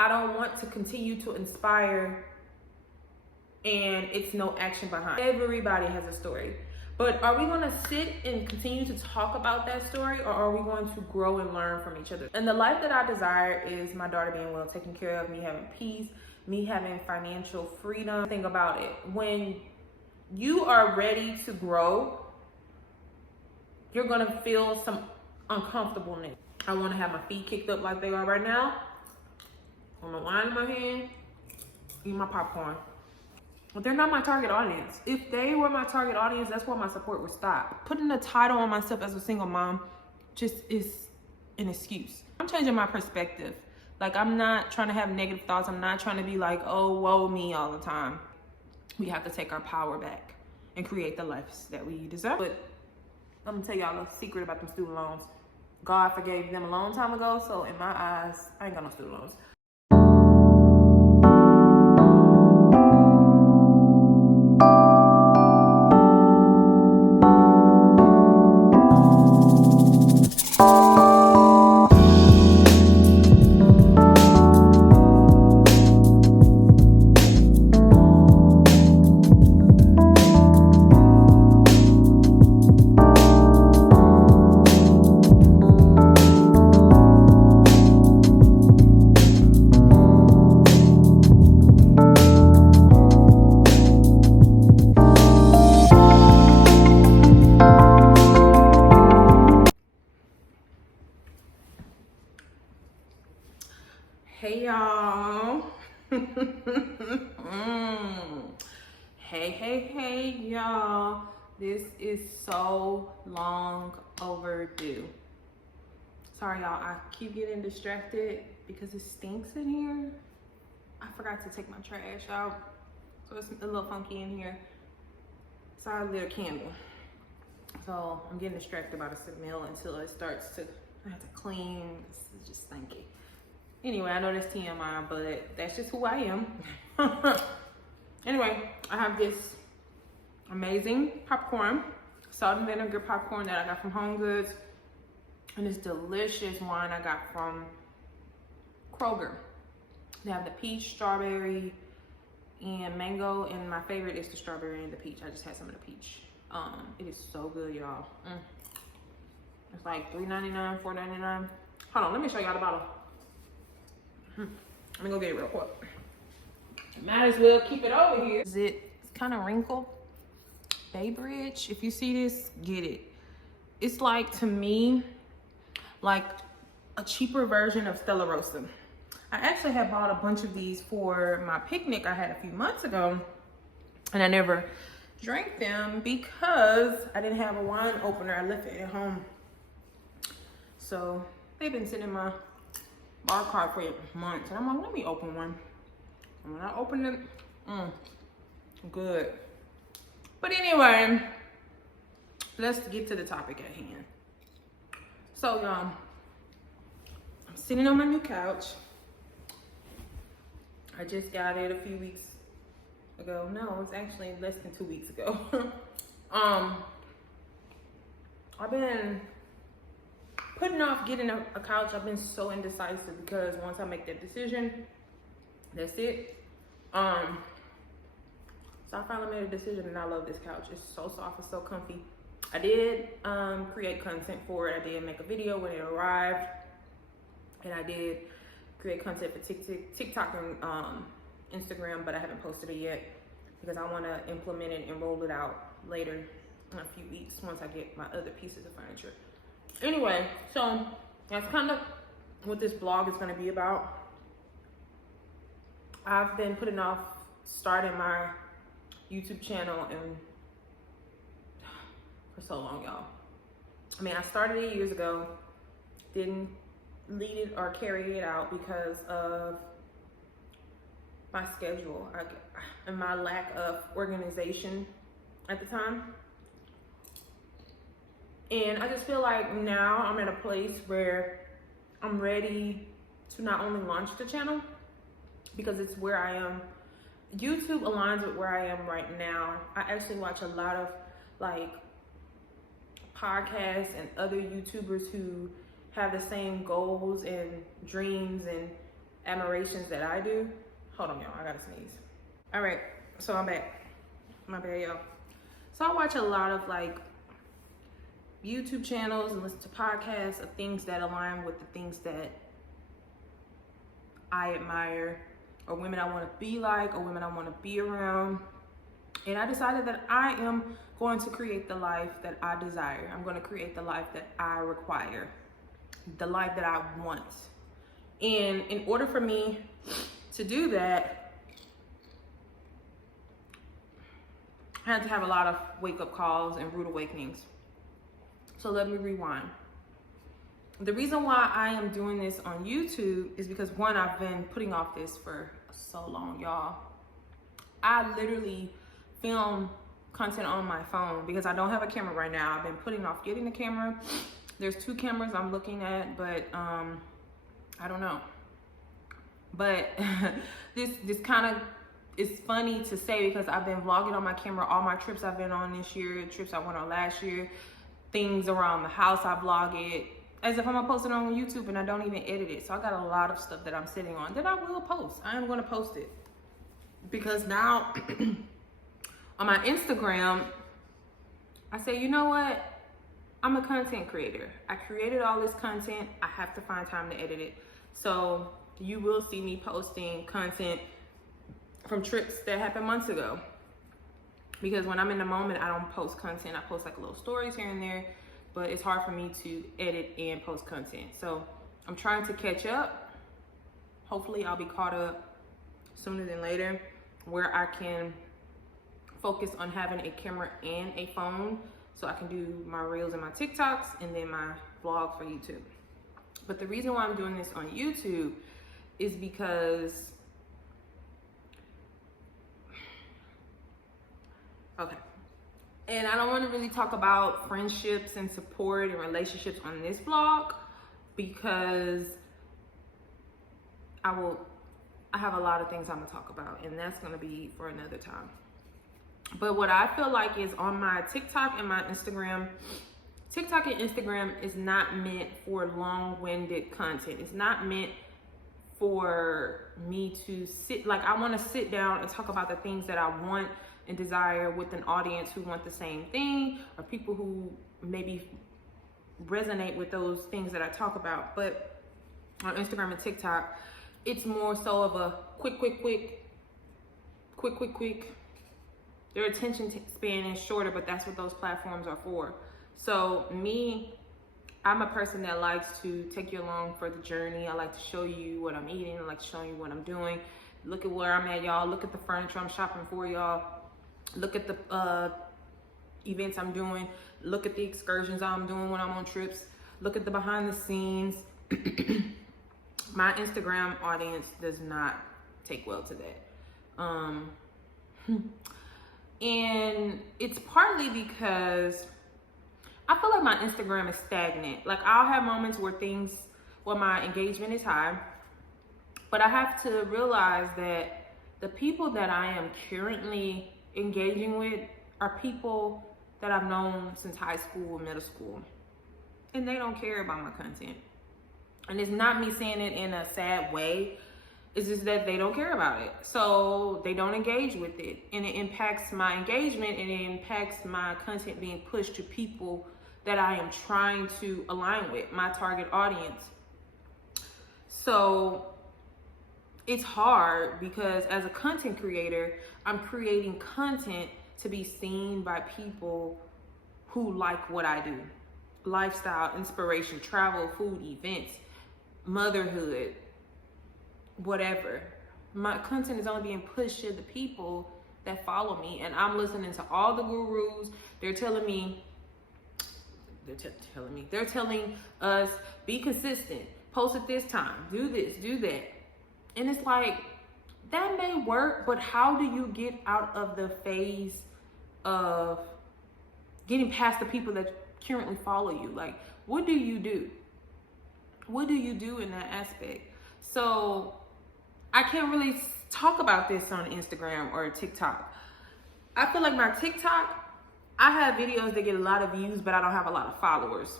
I don't want to continue to inspire and it's no action behind. Everybody has a story. But are we going to sit and continue to talk about that story, or are we going to grow and learn from each other? And the life that I desire is my daughter being well taken care of, me having peace, me having financial freedom. Think about it. When you are ready to grow, you're going to feel some uncomfortableness. I want to have my feet kicked up like they are right now. I'm going to wine in my hand, eat my popcorn. But they're not my target audience. If they were my target audience, that's where my support would stop. Putting a title on myself as a single mom just is an excuse. I'm changing my perspective. Like, I'm not trying to have negative thoughts. I'm not trying to be like, oh, woe me all the time. We have to take our power back and create the lives that we deserve. But I'm gonna tell y'all a secret about them student loans. God forgave them a long time ago, so in my eyes, I ain't got no student loans. Hey y'all. Hey y'all. This is so long overdue. Sorry y'all, I keep getting distracted because it stinks in here. I forgot to take my trash out, so it's a little funky in here. So I lit a candle. So I'm getting distracted by the smell until it starts to, I have to clean. It's just stinky. Anyway, I know that's TMI, but that's just who I am. Anyway, I have this amazing popcorn, salt and vinegar popcorn that I got from Home Goods, and this delicious wine I got from Kroger. They have the peach, strawberry, and mango, and my favorite is the strawberry and the peach. I just had some of the peach. It is so good, y'all. It's like $3.99, $4.99. Hold on, let me show y'all the bottle. Let me go get it real quick. Might as well keep it over here. It's kind of wrinkled. Bay Bridge, if you see this, get it. It's like, to me, like a cheaper version of Stella Rosa. I actually had bought a bunch of these for my picnic I had a few months ago, and I never drank them because I didn't have a wine opener. I left it at home. So they've been sitting in my bar cart for months, and I'm like, let me open one. And when I opened it, good. But anyway, let's get to the topic at hand. So y'all, I'm sitting on my new couch. I just got it a few weeks ago. No, it's actually less than 2 weeks ago. I've been putting off getting a couch. I've been so indecisive because once I make that decision, that's it. So I finally made a decision, and I love this couch. It's so soft, it's so comfy. I did create content for it. I did make a video when it arrived, and I did create content for TikTok and Instagram, but I haven't posted it yet because I want to implement it and roll it out later in a few weeks once I get my other pieces of furniture. Anyway, so that's kind of what this vlog is going to be about. I've been putting off starting my YouTube channel and for so long, y'all. I mean, I started it years ago, didn't lead it or carry it out because of my schedule and my lack of organization at the time. And I just feel like now I'm at a place where I'm ready to not only launch the channel, because it's where I am. YouTube aligns with where I am right now. I actually watch a lot of like podcasts and other YouTubers who have the same goals and dreams and admirations that I do. Hold on, y'all, I gotta sneeze. All right, so I'm back. My bad, y'all. So I watch a lot of like YouTube channels and listen to podcasts of things that align with the things that I admire, or women I want to be like, or women I want to be around. And I decided that I am going to create the life that I desire. I'm going to create the life that I require, the life that I want. And in order for me to do that, I had to have a lot of wake-up calls and rude awakenings. So let me rewind. The reason why I am doing this on YouTube is because, one, I've been putting off this for so long, y'all. I literally film content on my phone because I don't have a camera right now. I've been putting off getting the camera. There's 2 cameras I'm looking at, but I don't know. But this kind of is funny to say because I've been vlogging on my camera all my trips I've been on this year, trips I went on last year, things around the house I vlog it, as if I'm gonna post it on YouTube and I don't even edit it. So I got a lot of stuff that I'm sitting on that I will post. I am gonna post it. Because now on my Instagram, I say, you know what? I'm a content creator. I created all this content. I have to find time to edit it. So you will see me posting content from trips that happened months ago. Because when I'm in the moment, I don't post content. I post like little stories here and there, but it's hard for me to edit and post content. So I'm trying to catch up. Hopefully I'll be caught up sooner than later, where I can focus on having a camera and a phone so I can do my reels and my TikToks and then my vlog for YouTube. But the reason why I'm doing this on YouTube is because, okay, and I don't want to really talk about friendships and support and relationships on this vlog because I have a lot of things I'm gonna talk about, and that's gonna be for another time. But what I feel like is on my TikTok and my Instagram, TikTok and Instagram is not meant for long-winded content. It's not meant for me to sit, like I wanna sit down and talk about the things that I want and desire with an audience who want the same thing, or people who maybe resonate with those things that I talk about. But on Instagram and TikTok, it's more so of a quick. Their attention span is shorter, but that's what those platforms are for. So me, I'm a person that likes to take you along for the journey. I like to show you what I'm eating. I like to show you what I'm doing. Look at where I'm at, y'all. Look at the furniture I'm shopping for, y'all. Look at the events I'm doing. Look at the excursions I'm doing when I'm on trips. Look at the behind the scenes. My Instagram audience does not take well to that. And it's partly because I feel like my Instagram is stagnant. Like I'll have moments where my engagement is high, but I have to realize that the people that I am currently engaging with are people that I've known since high school or middle school, and they don't care about my content. And it's not me saying it in a sad way. It's just that they don't care about it. So they don't engage with it. And it impacts my engagement, and it impacts my content being pushed to people that I am trying to align with, my target audience. So it's hard because as a content creator, I'm creating content to be seen by people who like what I do. Lifestyle, inspiration, travel, food, events, motherhood, whatever. My content is only being pushed to the people that follow me, and I'm listening to all the gurus. They're telling us, be consistent, post at this time, do this, do that. And it's like, that may work, but how do you get out of the phase of getting past the people that currently follow you? Like, what do you do? What do you do in that aspect? So I can't really talk about this on Instagram or TikTok. I feel like my TikTok, I have videos that get a lot of views, but I don't have a lot of followers.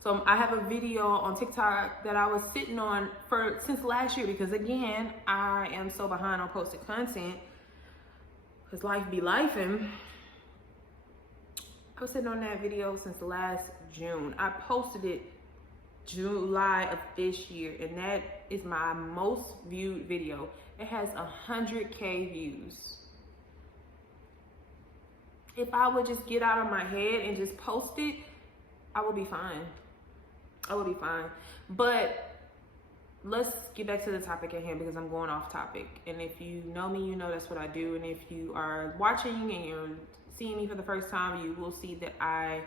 So I have a video on TikTok that I was sitting on since last year, because again, I am so behind on posted content because life be lifing. I was sitting on that video since last June. I posted it July of this year, and that is my most viewed video. It has 100K views. If I would just get out of my head and just post it, I would be fine. I would be fine. But let's get back to the topic at hand, because I'm going off topic. And if you know me, you know that's what I do. And if you are watching and you're seeing me for the first time, you will see that I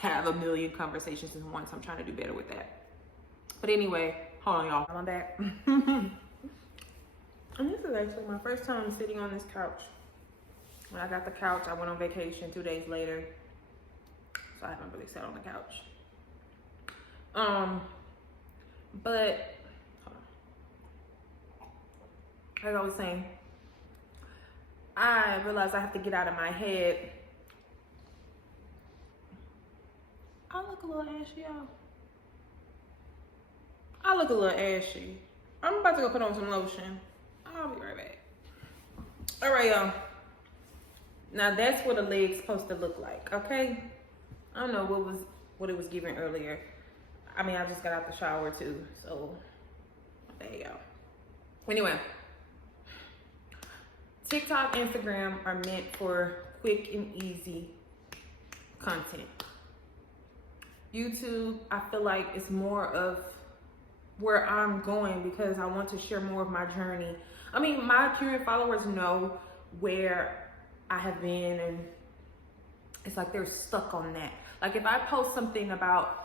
have a million conversations at once. I'm trying to do better with that. But anyway, hold on, y'all. I'm back. And this is actually my first time sitting on this couch. When I got the couch, I went on vacation 2 days later. So I haven't really sat on the couch. But as I was saying, I realized I have to get out of my head. I look a little ashy, y'all. I look a little ashy. I'm about to go put on some lotion. I'll be right back. All right, y'all. Now that's what a leg's supposed to look like, okay? I don't know what it was giving earlier. I mean, I just got out the shower too, so there you go. Anyway, TikTok, Instagram are meant for quick and easy content. YouTube, I feel like it's more of where I'm going, because I want to share more of my journey. I mean, my current followers know where I have been, and it's like they're stuck on that. Like if I post something about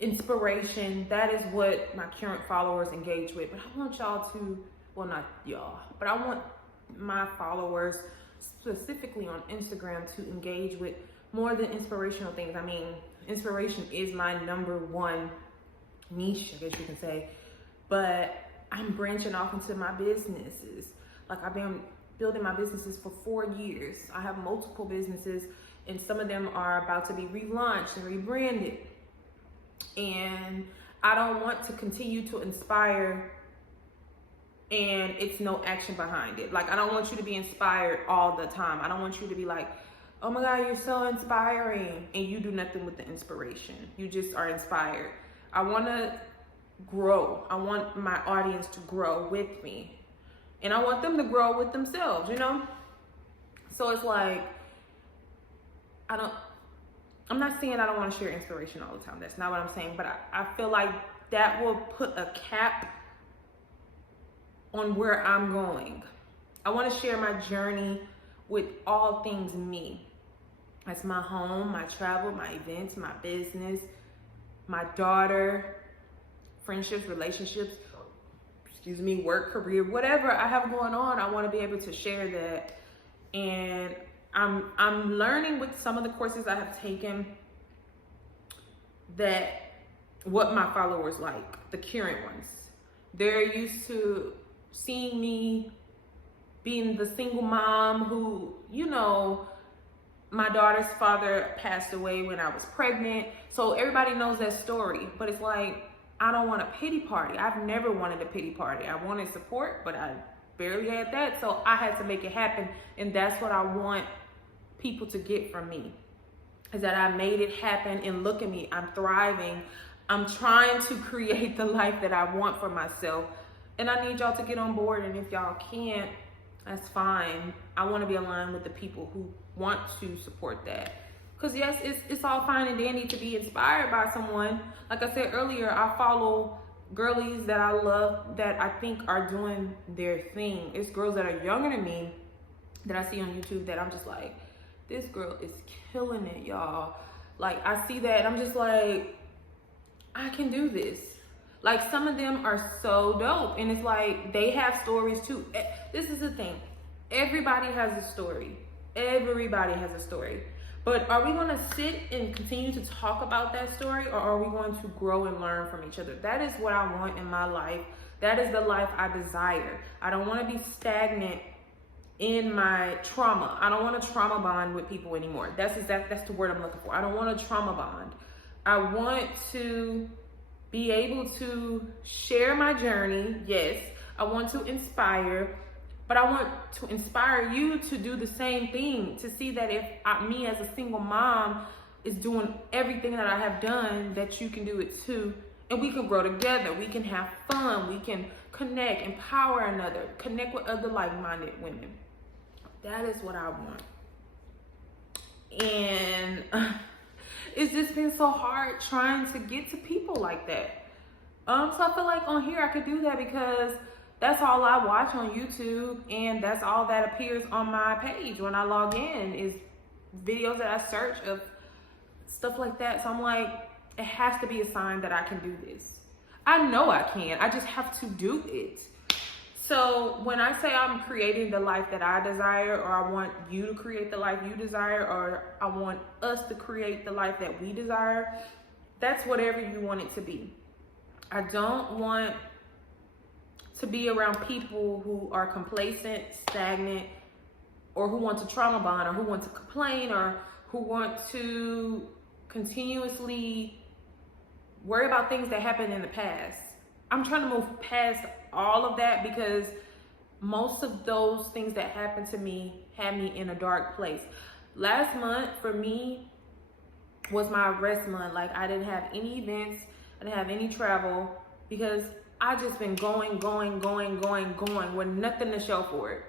inspiration, that is what my current followers engage with. But I want y'all to, well, not y'all, but I want my followers specifically on Instagram to engage with more than inspirational things. I mean, inspiration is my #1 niche, I guess you can say, but I'm branching off into my businesses. Like I've been building my businesses for 4 years. I have multiple businesses, and some of them are about to be relaunched and rebranded. And I don't want to continue to inspire and it's no action behind it. Like I don't want you to be inspired all the time. I don't want you to be like, oh my God, you're so inspiring, and you do nothing with the inspiration. You just are inspired. I want to grow. I want my audience to grow with me. And I want them to grow with themselves, you know? So it's like, I'm not saying I don't want to share inspiration all the time. That's not what I'm saying. But I feel like that will put a cap on where I'm going. I want to share my journey with all things me. That's my home, my travel, my events, my business, my daughter, friendships, relationships, work, career, whatever I have going on. I want to be able to share that. And I'm learning with some of the courses I have taken that what my followers like, the current ones. They're used to seeing me being the single mom who, you know, my daughter's father passed away when I was pregnant. So everybody knows that story, but it's like, I don't want a pity party. I've never wanted a pity party. I wanted support, but I barely had that. So I had to make it happen. And that's what I want people to get from me, is that I made it happen. And look at me, I'm thriving. I'm trying to create the life that I want for myself. And I need y'all to get on board. And if y'all can't, that's fine. I want to be aligned with the people who want to support that. Because yes, it's all fine and dandy to be inspired by someone. Like I said earlier, I follow girlies that I love that I think are doing their thing. It's girls that are younger than me that I see on YouTube that I'm just like, this girl is killing it, y'all. Like I see that and I'm just like, I can do this. Like some of them are so dope, and it's like they have stories too. This is the thing. Everybody has a story. Everybody has a story. But are we going to sit and continue to talk about that story, or are we going to grow and learn from each other? That is what I want in my life. That is the life I desire. I don't want to be stagnant in my trauma. I don't want to trauma bond with people anymore. That's the word I'm looking for. I don't want to trauma bond. I want to be able to share my journey. Yes, I want to inspire, but I want to inspire you to do the same thing, to see that if me as a single mom is doing everything that I have done, that you can do it too. And we can grow together. We can have fun. We can connect, empower another, connect with other like-minded women. That is what I want. And it's just been so hard trying to get to people like that. So I feel like on here I could do that because that's all I watch on YouTube, and that's all that appears on my page when I log in is videos that I search of stuff like that. So I'm like, it has to be a sign that I can do this. I know I can. I just have to do it. So when I say I'm creating the life that I desire, or I want you to create the life you desire, or I want us to create the life that we desire, that's whatever you want it to be. I don't want to be around people who are complacent, stagnant, or who want to trauma bond, or who want to complain, or who want to continuously worry about things that happened in the past. I'm trying to move past all of that because most of those things that happened to me had me in a dark place. Last month for me was my rest month. Like, I didn't have any events, I didn't have any travel, because I just been going with nothing to show for it.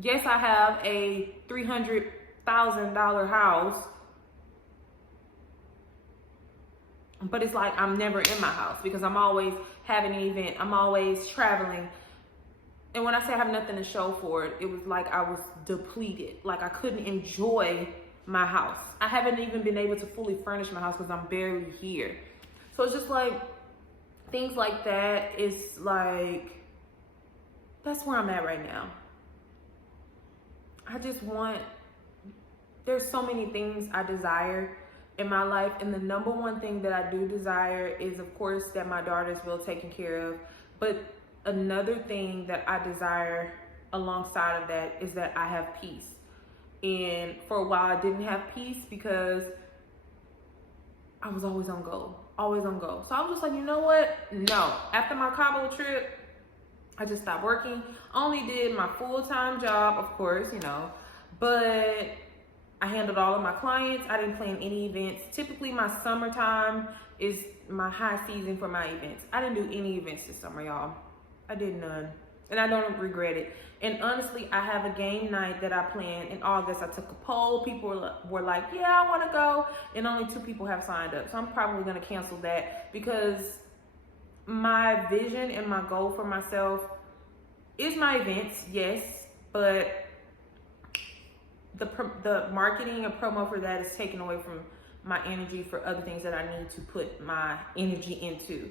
Yes, I have a $300,000 house, but it's like I'm never in my house because I'm always having an event. I'm always traveling. And when I say I have nothing to show for it, it was like I was depleted. Like I couldn't enjoy my house. I haven't even been able to fully furnish my house because I'm barely here. So it's just like things like that is like, that's where I'm at right now. I just want, there's so many things I desire in my life, and the number one thing that I do desire is, of course, that my daughter's well taken care of. But another thing that I desire alongside of that is that I have peace. And for a while I didn't have peace because I was always on go. So I was just like, you know what? No. After my Cabo trip, I just stopped working. Only did my full-time job, of course, but I handled all of my clients. I didn't plan any events. Typically my summertime is my high season for my events. I didn't do any events this summer, y'all. I did none. And I don't regret it. And honestly, I have a game night that I planned in August. I took a poll. People were like, yeah, I want to go. And only 2 people have signed up. So I'm probably going to cancel that because my vision and my goal for myself is my events, yes. But the marketing and promo for that is taken away from my energy for other things that I need to put my energy into.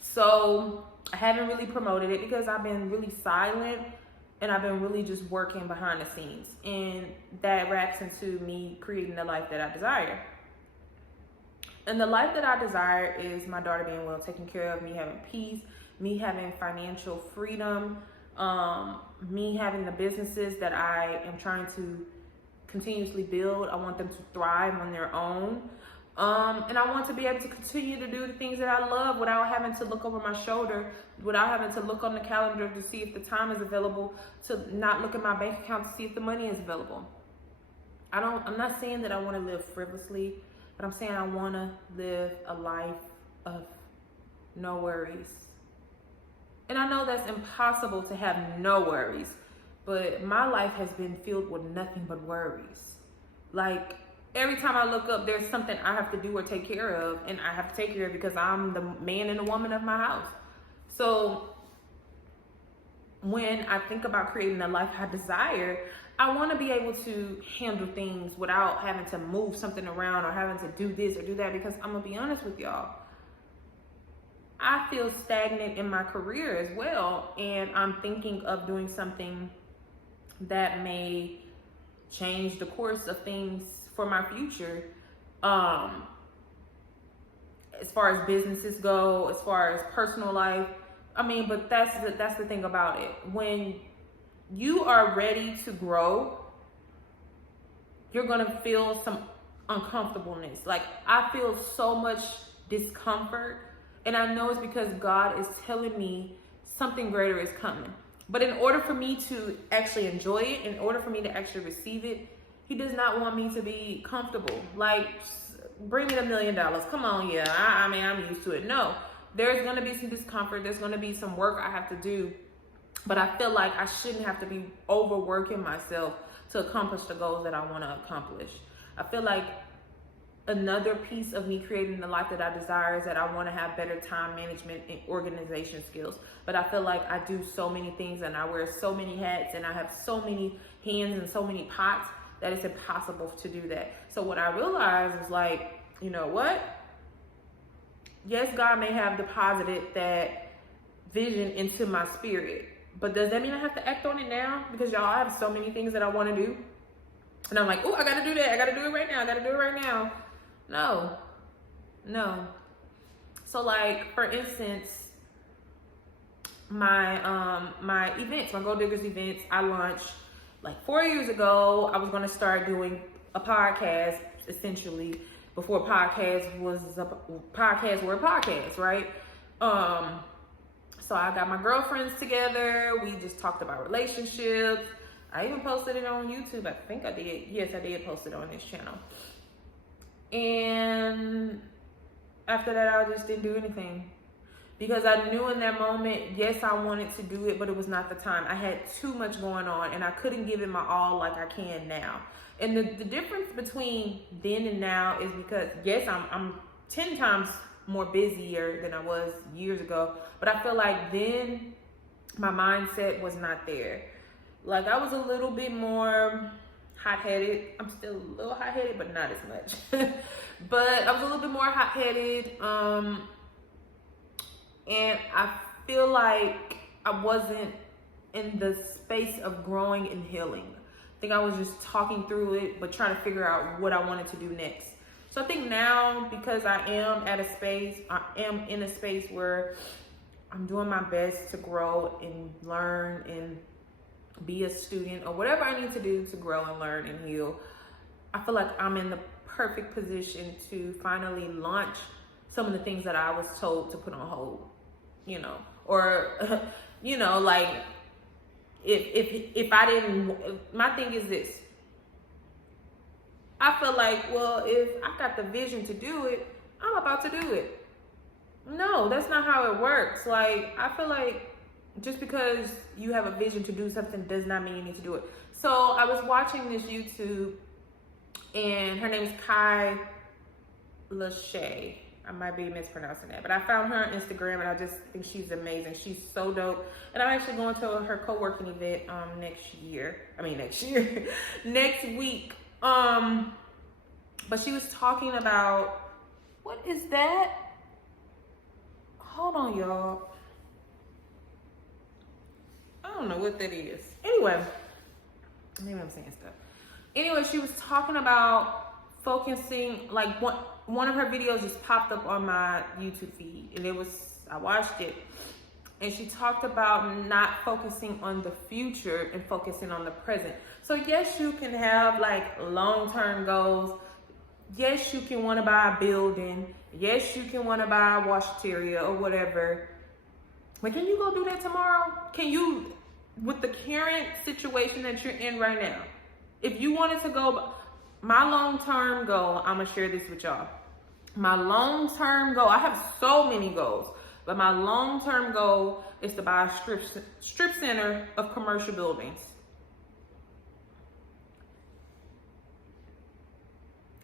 So I haven't really promoted it because I've been really silent and I've been really just working behind the scenes. And that wraps into me creating the life that I desire. And the life that I desire is my daughter being well taken care of, me having peace, me having financial freedom, me having the businesses that I am trying to continuously build. I want them to thrive on their own. And I want to be able to continue to do the things that I love without having to look over my shoulder, without having to look on the calendar to see if the time is available, to not look at my bank account to see if the money is available. I'm not saying that I want to live frivolously, but I'm saying I want to live a life of no worries. And I know that's impossible to have no worries, but my life has been filled with nothing but worries. Like, every time I look up, there's something I have to do or take care of, and I have to take care of because I'm the man and the woman of my house. So when I think about creating the life I desire, I want to be able to handle things without having to move something around or having to do this or do that, because I'm going to be honest with y'all, I feel stagnant in my career as well, and I'm thinking of doing something that may change the course of things for my future, as far as businesses go, as far as personal life. I mean, but that's the thing about it. When you are ready to grow, you're gonna feel some uncomfortableness. Like, I feel so much discomfort, and I know it's because God is telling me something greater is coming. But in order for me to actually enjoy it, in order for me to actually receive it, he does not want me to be comfortable. Like, bring me $1 million. Come on, yeah. I mean, I'm used to it. No, there's going to be some discomfort. There's going to be some work I have to do. But I feel like I shouldn't have to be overworking myself to accomplish the goals that I want to accomplish. I feel like another piece of me creating the life that I desire is that I want to have better time management and organization skills. But I feel like I do so many things and I wear so many hats and I have so many hands and so many pots that it's impossible to do that. So what I realized is, like, you know what? Yes, God may have deposited that vision into my spirit, but does that mean I have to act on it now? Because y'all, I have so many things that I want to do. And I'm like, oh, I got to do that. I got to do it right now. I got to do it right now. No. So, like, for instance, my events, my Gold Diggers events, I launched like 4 years ago. I was going to start doing a podcast, essentially, before podcasts were a podcast, right? So I got my girlfriends together. We just talked about relationships. I even posted it on YouTube. I think I did. Yes, I did post it on this channel. And after that, I just didn't do anything. Because I knew in that moment, yes, I wanted to do it, but it was not the time. I had too much going on, and I couldn't give it my all like I can now. And the difference between then and now is because, yes, I'm 10 times more busier than I was years ago, but I feel like then my mindset was not there. Like, I was a little bit more hot-headed. I'm still a little hot-headed, but not as much. But I was a little bit more hot-headed, and I feel like I wasn't in the space of growing and healing. I think I was just talking through it, but trying to figure out what I wanted to do next. So I think now, because I am in a space where I'm doing my best to grow and learn and be a student or whatever I need to do to grow and learn and heal, I feel like I'm in the perfect position to finally launch some of the things that I was told to put on hold, or, like, if I didn't, my thing is this. I feel like, well, if I got the vision to do it, I'm about to do it. No, that's not how it works. Like, I feel like just because you have a vision to do something does not mean you need to do it. So I was watching this YouTube, and her name is Kai Lachey. I might be mispronouncing that, but I found her on Instagram, and I just think she's amazing. She's so dope. And I'm actually going to her co-working event next week. But she was talking about, what is that? Hold on, y'all. I don't know what that is. Anyway, maybe I'm saying stuff. Anyway, she was talking about focusing, like, one of her videos just popped up on my YouTube feed, and I watched it, and she talked about not focusing on the future and focusing on the present. So yes, you can have like long-term goals. Yes, you can want to buy a building. Yes, you can want to buy a washateria or whatever. But can you go do that tomorrow? Can you, with the current situation that you're in right now, if you wanted to go, my long-term goal, I'm going to share this with y'all. My long-term goal, I have so many goals, but my long-term goal is to buy a strip center of commercial buildings.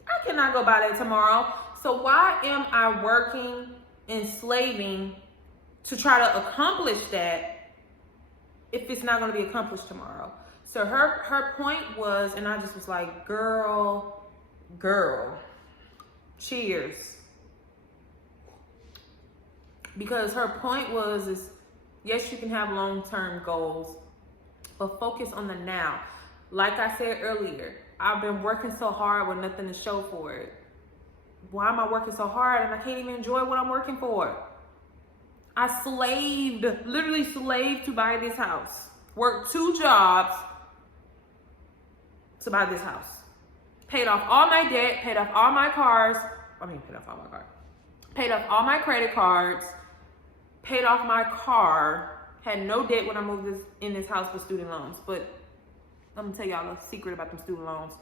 I cannot go buy that tomorrow. So why am I working and slaving to try to accomplish that if it's not going to be accomplished tomorrow? So her point was, and I just was like, girl, cheers. Because her point was, yes, you can have long-term goals, but focus on the now. Like I said earlier, I've been working so hard with nothing to show for it. Why am I working so hard and I can't even enjoy what I'm working for? I literally slaved to buy this house. Worked 2 jobs to buy this house. paid off all my debt, paid off all my cars. Paid off all my cars. Paid off all my credit cards, paid off my car, had no debt when I moved in this house with student loans. But I'm gonna tell y'all a secret about them student loans.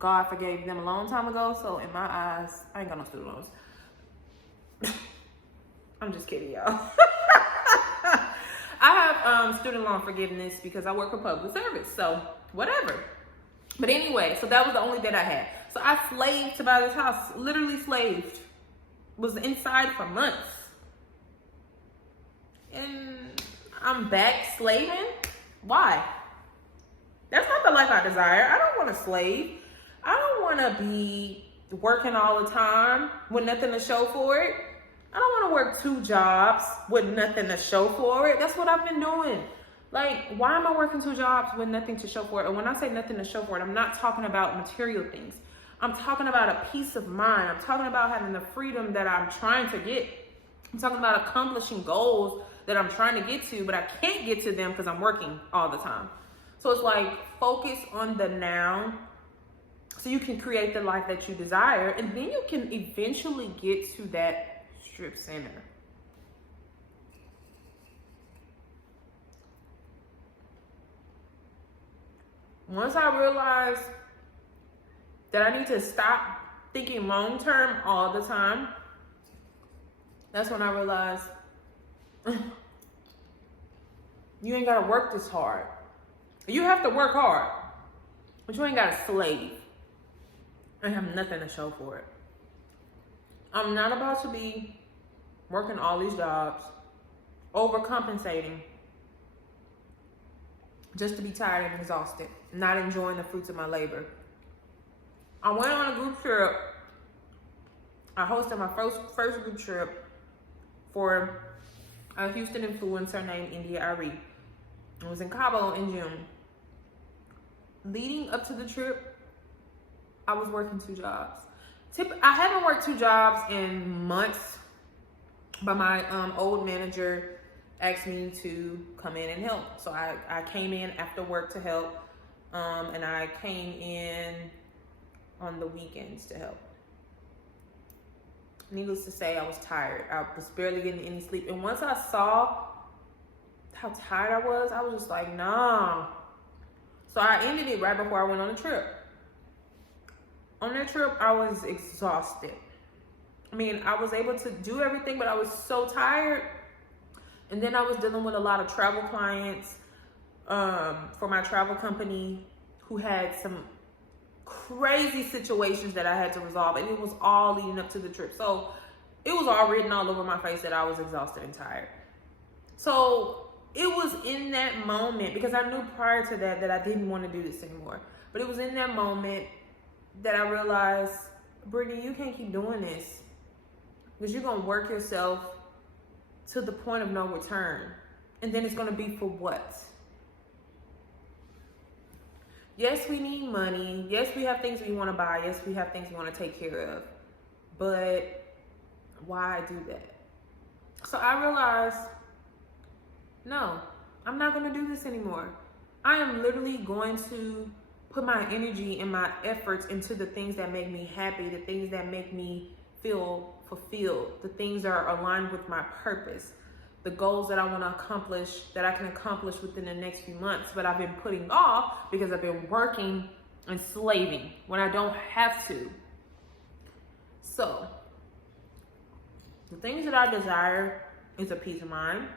God forgave them a long time ago, so in my eyes, I ain't got no student loans. I'm just kidding, y'all. I have student loan forgiveness because I work for public service, so whatever. But anyway, so that was the only debt I had. So I slaved to buy this house, literally slaved. Was inside for months. And I'm back slaving? Why? That's not the life I desire. I don't want to slave. I don't want to be working all the time with nothing to show for it. I don't want to work 2 jobs with nothing to show for it. That's what I've been doing. Like, why am I working 2 jobs with nothing to show for it? And when I say nothing to show for it, I'm not talking about material things. I'm talking about a peace of mind. I'm talking about having the freedom that I'm trying to get. I'm talking about accomplishing goals that I'm trying to get to, but I can't get to them because I'm working all the time. So it's like, focus on the now so you can create the life that you desire, and then you can eventually get to that strip center. Once I realized that I need to stop thinking long term all the time, that's when I realized you ain't gotta work this hard. You have to work hard, but you ain't gotta slave and have nothing to show for it. I'm not about to be working all these jobs, overcompensating, just to be tired and exhausted, not enjoying the fruits of my labor. I went on a group trip. I hosted my first group trip for a Houston influencer named India Ari. It was in Cabo in June. Leading up to the trip, I was working 2 jobs. I haven't worked 2 jobs in months, but my old manager asked me to come in and help. So I came in after work to help, and I came in on the weekends to help. Needless to say, I was tired. I was barely getting any sleep. And once I saw how tired I was just like, nah. So I ended it right before I went on the trip. On that trip, I was exhausted. I mean, I was able to do everything, but I was so tired. And then I was dealing with a lot of travel clients for my travel company who had some crazy situations that I had to resolve, and it was all leading up to the trip. So it was all written all over my face that I was exhausted and tired. So it was in that moment, because I knew prior to that I didn't want to do this anymore. But it was in that moment that I realized, Brittany, you can't keep doing this, because you're going to work yourself to the point of no return. And then it's going to be for what? Yes, we need money. Yes, we have things we want to buy. Yes, we have things we want to take care of. But why do that? So I realized, no, I'm not going to do this anymore. I am literally going to put my energy and my efforts into the things that make me happy, the things that make me feel fulfilled, the things that are aligned with my purpose, the goals that I want to accomplish, that I can accomplish within the next few months, but I've been putting off because I've been working and slaving when I don't have to. So, the things that I desire is a peace of mind,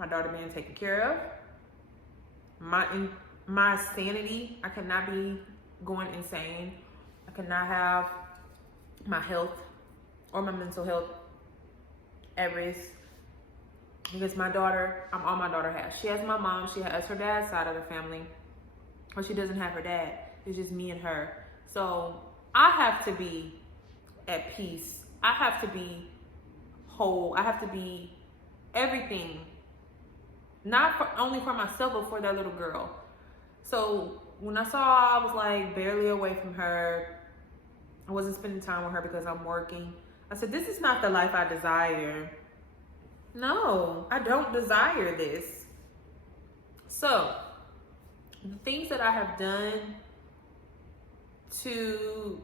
my daughter being taken care of, my sanity. I cannot be going insane. I cannot have my health or my mental health at risk. Because my daughter, I'm all my daughter has. She has my mom, she has her dad's side of the family, but she doesn't have her dad. It's just me and her. So I have to be at peace. I have to be whole. I have to be everything. Not only for myself, but for that little girl. So when I saw I was like barely away from her, I wasn't spending time with her because I'm working, I said, this is not the life I desire. No, I don't desire this. So, the things that I have done to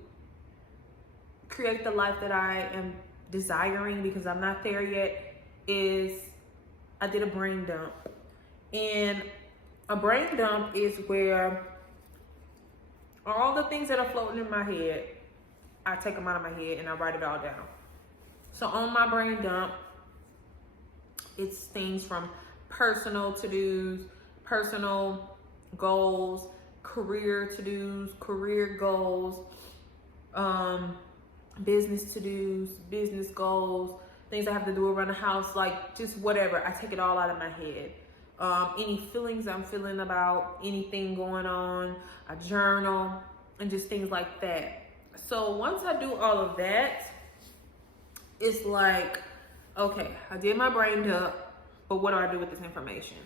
create the life that I am desiring, because I'm not there yet, is I did a brain dump. And a brain dump is where all the things that are floating in my head, I take them out of my head and I write it all down. So on my brain dump, it's things from personal to-dos, personal goals, career to-dos, career goals, business to-dos, business goals, things I have to do around the house, like just whatever. I take it all out of my head. Any feelings I'm feeling about anything going on, I journal, and just things like that. So once I do all of that, it's like, okay, I did my brain dump, but what do I do with this information?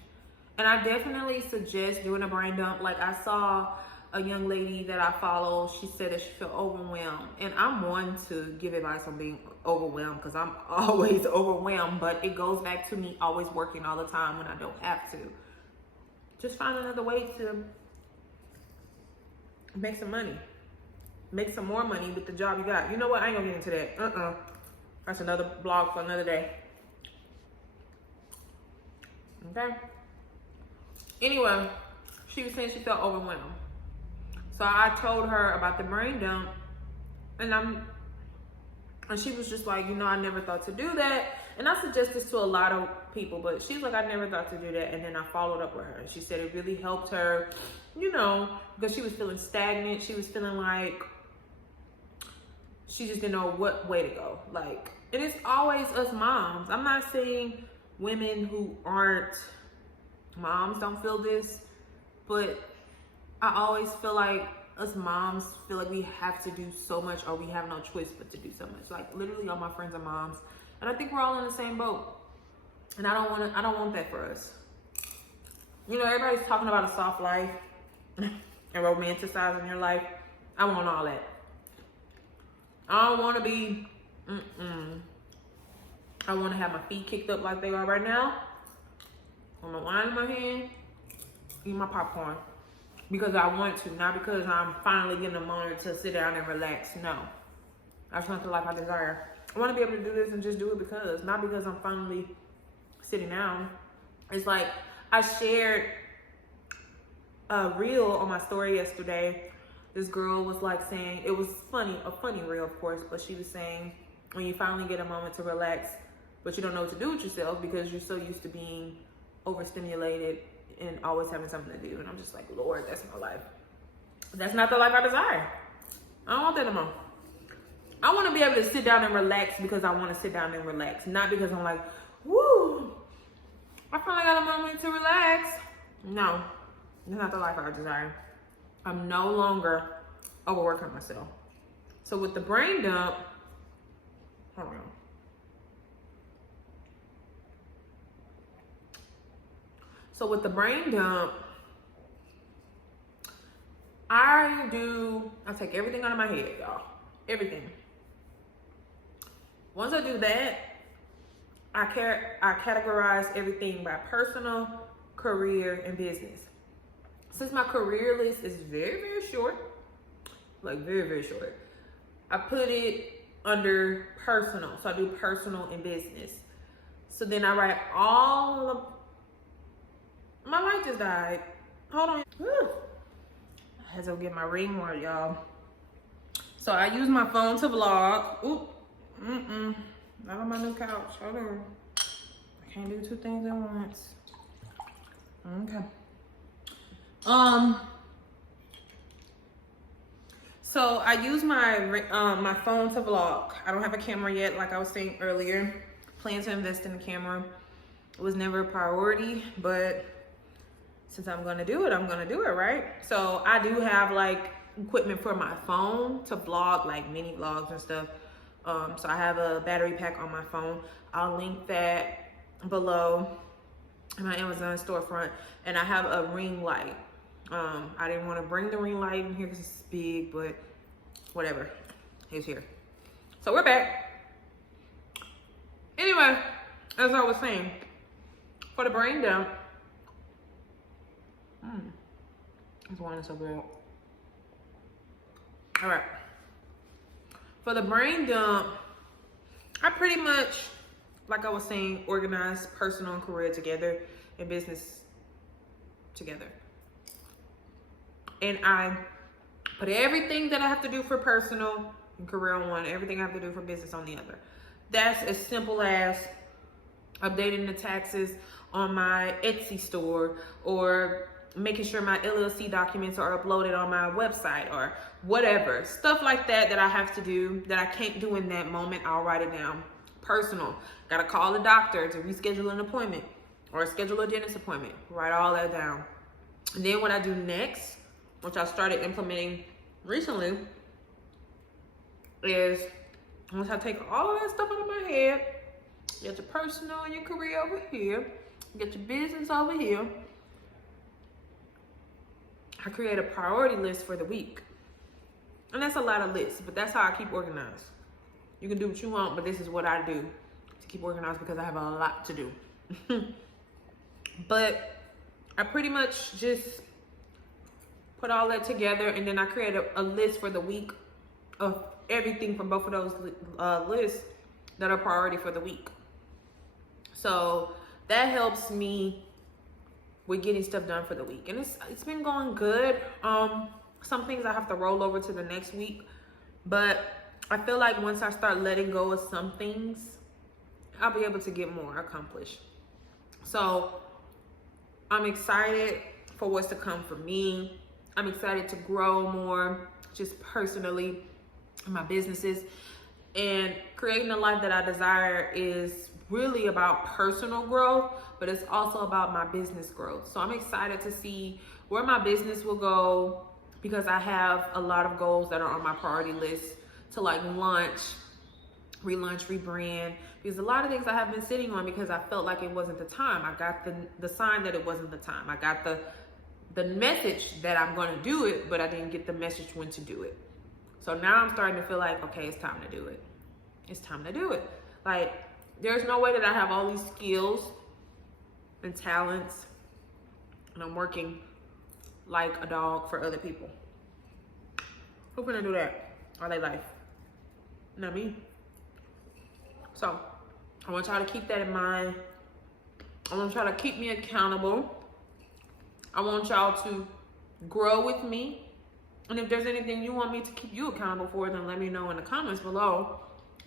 And I definitely suggest doing a brain dump. Like, I saw a young lady that I follow, she said that she felt overwhelmed. And I'm one to give advice on being overwhelmed, because I'm always overwhelmed, but it goes back to me always working all the time when I don't have to. Just find another way to make some money. Make some more money with the job you got. You know what? I ain't gonna get into that. That's another blog for another day. Okay? Anyway, she was saying she felt overwhelmed. So I told her about the brain dump, and she was just like, I never thought to do that. And I suggest this to a lot of people, but she's like, I never thought to do that. And then I followed up with her, and she said it really helped her, because she was feeling stagnant. She was feeling like she just didn't know what way to go. Like, and it's always us moms. I'm not saying women who aren't moms don't feel this, but I always feel like us moms feel like we have to do so much, or we have no choice but to do so much. Like, literally all my friends are moms, and I think we're all in the same boat. And I don't want that for us. Everybody's talking about a soft life and romanticizing your life. I want all that. I don't want to be, I want to have my feet kicked up like they are right now, on the wine in my hand, eat my popcorn. Because I want to, not because I'm finally getting a moment to sit down and relax. No, that's not the life I desire. I want to be able to do this and just do it because, not because I'm finally sitting down. It's like, I shared a reel on my story yesterday. This girl was like saying, it was funny, a funny reel, of course, but she was saying, when you finally get a moment to relax, but you don't know what to do with yourself because you're so used to being overstimulated and always having something to do. And I'm just like, Lord, that's my life. That's not the life I desire. I don't want that no more. I want to be able to sit down and relax because I want to sit down and relax, not because I'm like, woo, I finally got a moment to relax. No, that's not the life I desire. I'm no longer overworking myself. So with the brain dump, hold on. So with the brain dump, I take everything out of my head, y'all. Everything. Once I do that, I categorize everything by personal, career, and business. Since my career list is very, very short, like very, very short, I put it under personal. So I do personal and business. So then I write all of, my light just died. Hold on. Whew. I had to get my ring more, y'all. So I use my phone to vlog. Oop. Not on my new couch. Hold on. I can't do two things at once. Okay. So I use my phone to vlog. I don't have a camera yet, like I was saying earlier. Plan to invest in a camera. It was never a priority, but since I'm gonna do it, I'm gonna do it, right? So I do have like equipment for my phone to vlog, like mini vlogs and stuff. So I have a battery pack on my phone. I'll link that below in my Amazon storefront. And I have a ring light. I didn't want to bring the ring light in here because it's big, but whatever, it's here. So we're back. Anyway, as I was saying, for the brain dump, this wine is so good. All right. For the brain dump, I pretty much, like I was saying, organize personal and career together and business together. And I put everything that I have to do for personal and career on one, everything I have to do for business on the other. That's as simple as updating the taxes on my Etsy store, or making sure my LLC documents are uploaded on my website, or whatever. Stuff like that that I have to do that I can't do in that moment, I'll write it down. Personal, gotta call the doctor to reschedule an appointment or schedule a dentist appointment. Write all that down. And then what I do next, which I started implementing recently, is once I take all of that stuff out of my head, get your personal and your career over here, get your business over here, I create a priority list for the week. And that's a lot of lists, but that's how I keep organized. You can do what you want, but this is what I do to keep organized because I have a lot to do. But I pretty much just put all that together, and then I create a list for the week of everything from both of those lists that are priority for the week. So that helps me with getting stuff done for the week, and it's been going good. Some things I have to roll over to the next week, but I feel like once I start letting go of some things, I'll be able to get more accomplished. So I'm excited for what's to come for me. I'm excited to grow more, just personally, in my businesses. And creating the life that I desire is really about personal growth, but it's also about my business growth. So I'm excited to see where my business will go, because I have a lot of goals that are on my priority list to like launch, relaunch, rebrand, because a lot of things I have been sitting on because I felt like it wasn't the time. I got the sign that it wasn't the time. I got the message that I'm going to do it, but I didn't get the message when to do it. So now I'm starting to feel like, okay, it's time to do it. It's time to do it. Like, there's no way that I have all these skills and talents and I'm working like a dog for other people. Who can I do that? Are they life? Not me. So I want y'all to keep that in mind. I want y'all to keep me accountable. I want y'all to grow with me. And if there's anything you want me to keep you accountable for, then let me know in the comments below.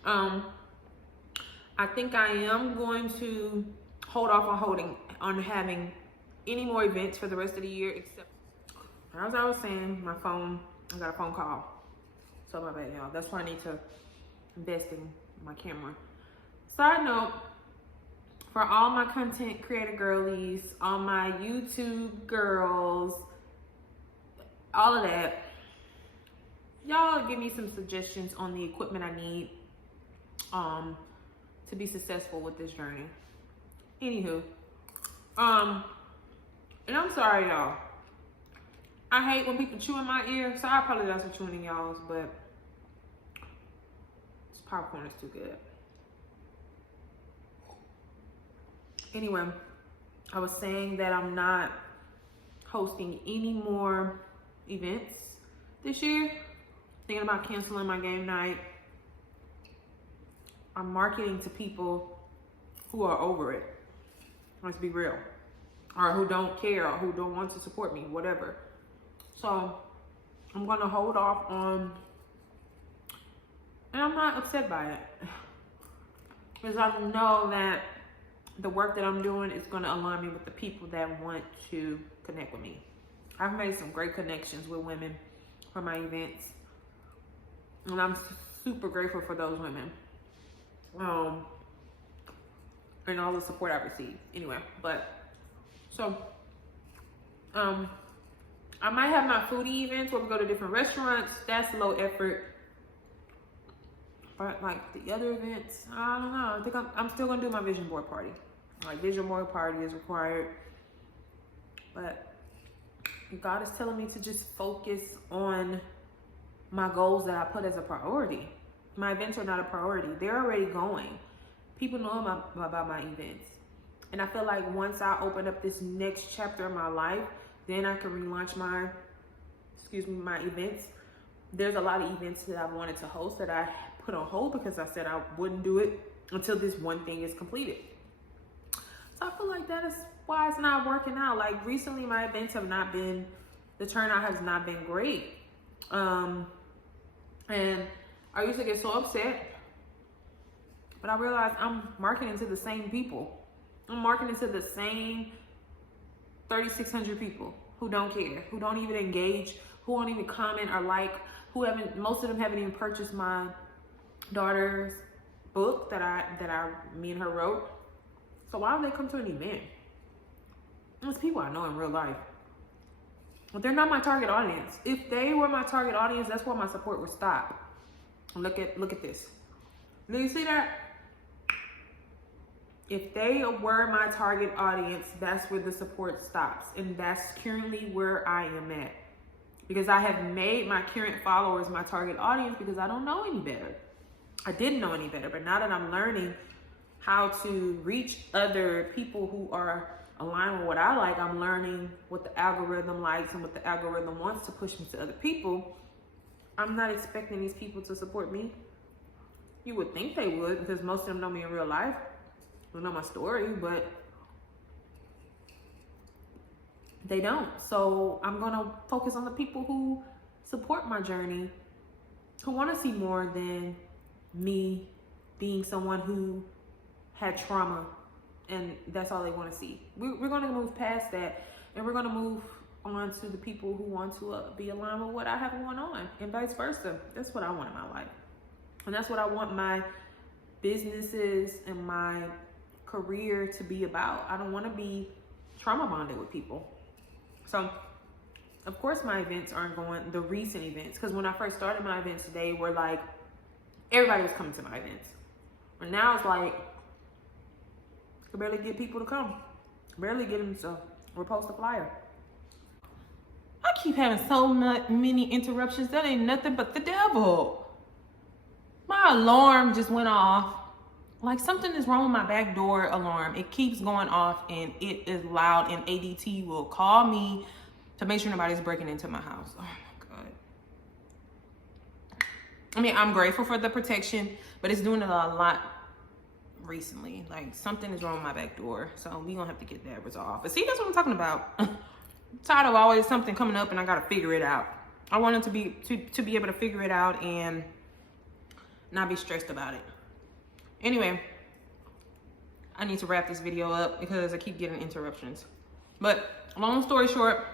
I think I am going to hold off on having any more events for the rest of the year, except, as I was saying, I got a phone call. So my bad, y'all. That's why I need to invest in my camera. Side note, for all my content creator girlies, all my YouTube girls, all of that, y'all give me some suggestions on the equipment I need to be successful with this journey. Anywho, and I'm sorry, y'all. I hate when people chew in my ear, so I apologize for chewing in y'all's, but this popcorn is too good. Anyway, I was saying that I'm not hosting any more events this year. Thinking about canceling my game night. I'm marketing to people who are over it. Let's be real. Or who don't care, or who don't want to support me, whatever. So I'm gonna hold off on, and I'm not upset by it, because I know that the work that I'm doing is gonna align me with the people that want to connect with me. I've made some great connections with women for my events, and I'm super grateful for those women. And all the support I've received. Anyway, so I might have my foodie events where we go to different restaurants. That's low effort. But like the other events, I don't know. I think I'm still gonna do my vision board party. Like, vision board party is required. But God is telling me to just focus on my goals that I put as a priority. My events are not a priority. They're already going. People know about my events. And I feel like once I open up this next chapter of my life, then I can relaunch my events there's a lot of events that I wanted to host that I put on hold because I said I wouldn't do it until this one thing is completed. So I feel like that is why it's not working out. Like recently my events have not been, the turnout has not been great. And I used to get so upset, but I realized I'm marketing to the same people. I'm marketing to the same 3,600 people who don't care, who don't even engage, who won't even comment or like, most of them haven't even purchased my daughter's book that me and her wrote. So why would they come to an event? It's people I know in real life. But they're not my target audience. If they were my target audience, that's where my support would stop. Look at this. Do you see that? If they were my target audience, that's where the support stops. And that's currently where I am at. Because I have made my current followers my target audience because I don't know any better. I didn't know any better, but now that I'm learning how to reach other people who are aligned with what I like, I'm learning what the algorithm likes and what the algorithm wants to push me to other people. I'm not expecting these people to support me. You would think they would because most of them know me in real life. They know my story, but they don't. So I'm gonna focus on the people who support my journey, who want to see more than me being someone who had trauma and that's all they want to see. We're going to move past that, and we're going to move on to the people who want to be aligned with what I have going on, and vice versa. That's what I want in my life, and that's what I want my businesses and my career to be about. I don't want to be trauma bonded with people. So of course my events aren't going, the recent events, because when I first started my events, they were like everybody was coming to my events, and now it's like I barely get people to come. Barely get them to repost a flyer. I keep having so many interruptions. That ain't nothing but the devil. My alarm just went off. Like something is wrong with my back door alarm. It keeps going off and it is loud, and ADT will call me to make sure nobody's breaking into my house. Oh my God. I mean, I'm grateful for the protection, but it's doing it a lot recently. Like something is wrong with my back door, so we gonna have to get that resolved. But see, that's what I'm talking about. I'm tired of always something coming up and I gotta figure it out. I wanted to be able to figure it out and not be stressed about it. Anyway, I need to wrap this video up because I keep getting interruptions. But long story short,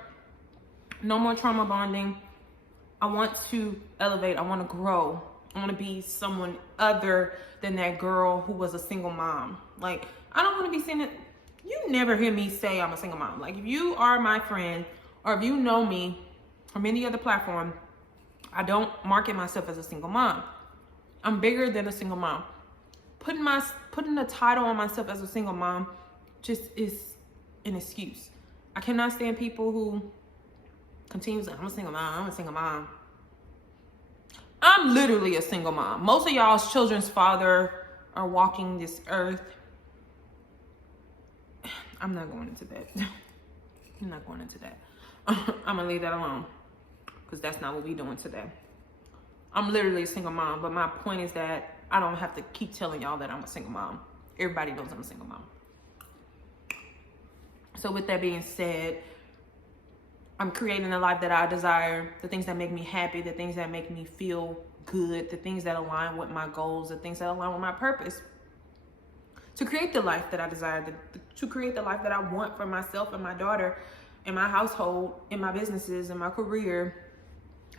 no more trauma bonding. I want to elevate. I want to grow. I want to be someone other than that girl who was a single mom. Like, I don't want to be saying it. You never hear me say I'm a single mom. Like, if you are my friend or if you know me from any other platform, I don't market myself as a single mom. I'm bigger than a single mom. Putting the title on myself as a single mom just is an excuse. I cannot stand people who continue saying, I'm a single mom, I'm a single mom. I'm literally a single mom. Most of y'all's children's father are walking this earth. I'm not going into that. I'm not going into that. I'm gonna leave that alone because that's not what we're doing today. I'm literally a single mom, but my point is that I don't have to keep telling y'all that I'm a single mom. Everybody knows I'm a single mom. So with that being said, I'm creating the life that I desire, the things that make me happy, the things that make me feel good, the things that align with my goals, the things that align with my purpose. To create the life that I desire, to create the life that I want for myself and my daughter, and my household, and my businesses, and my career,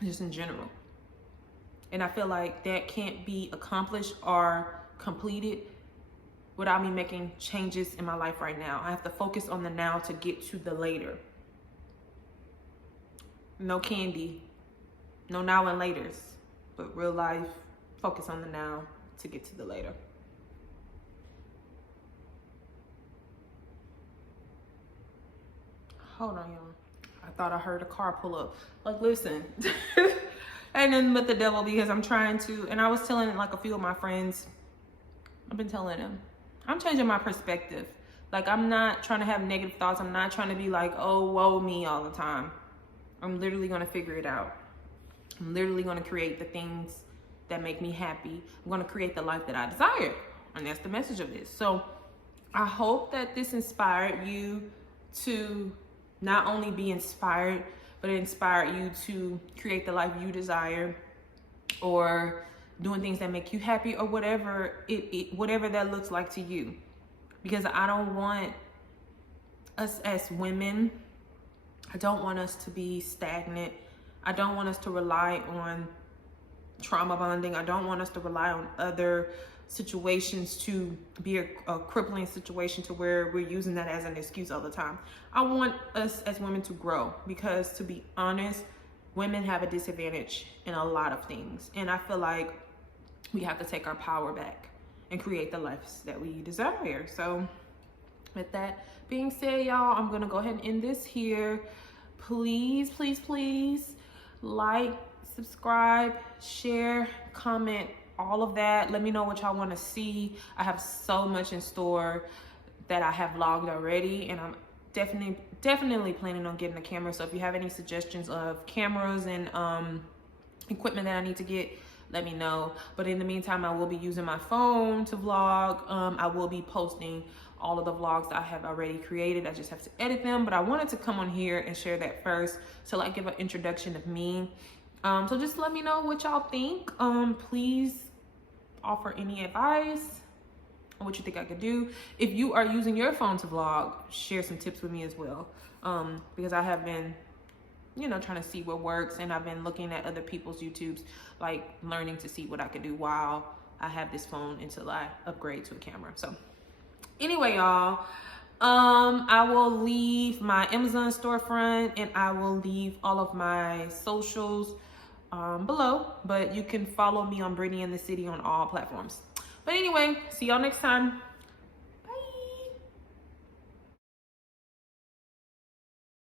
just in general. And I feel like that can't be accomplished or completed without me making changes in my life right now. I have to focus on the now to get to the later. No candy, no now and laters, but real life, focus on the now to get to the later. Hold on, y'all. I thought I heard a car pull up. Like, listen. And then with the devil, because I'm trying to, and I was telling like a few of my friends, I've been telling them, I'm changing my perspective. Like, I'm not trying to have negative thoughts. I'm not trying to be like, oh, woe me all the time. I'm literally going to figure it out. I'm literally going to create the things that make me happy. I'm going to create the life that I desire. And that's the message of this. So I hope that this inspired you to not only be inspired, but it inspired you to create the life you desire, or doing things that make you happy, or whatever whatever that looks like to you. Because I don't want us as women, I don't want us to be stagnant. I don't want us to rely on trauma bonding. I don't want us to rely on other situations to be a crippling situation to where we're using that as an excuse all the time. I want us as women to grow, because to be honest, women have a disadvantage in a lot of things. And I feel like we have to take our power back and create the lives that we desire. So with that being said, y'all, I'm gonna go ahead and end this here. Please, please, please like, subscribe, share, comment, all of that. Let me know what y'all want to see. I have so much in store that I have vlogged already, and I'm definitely planning on getting a camera. So if you have any suggestions of cameras and equipment that I need to get, let me know. But in the meantime, I will be using my phone to vlog. I will be posting all of the vlogs that I have already created. I just have to edit them, but I wanted to come on here and share that first to like give an introduction of me. So just let me know what y'all think. Please offer any advice on what you think I could do. If you are using your phone to vlog, share some tips with me as well. Because I have been, trying to see what works, and I've been looking at other people's YouTubes, like learning to see what I could do while I have this phone until I upgrade to a camera. So anyway, y'all, I will leave my Amazon storefront, and I will leave all of my socials below, but you can follow me on Brittany in the City on all platforms. But anyway, see y'all next time.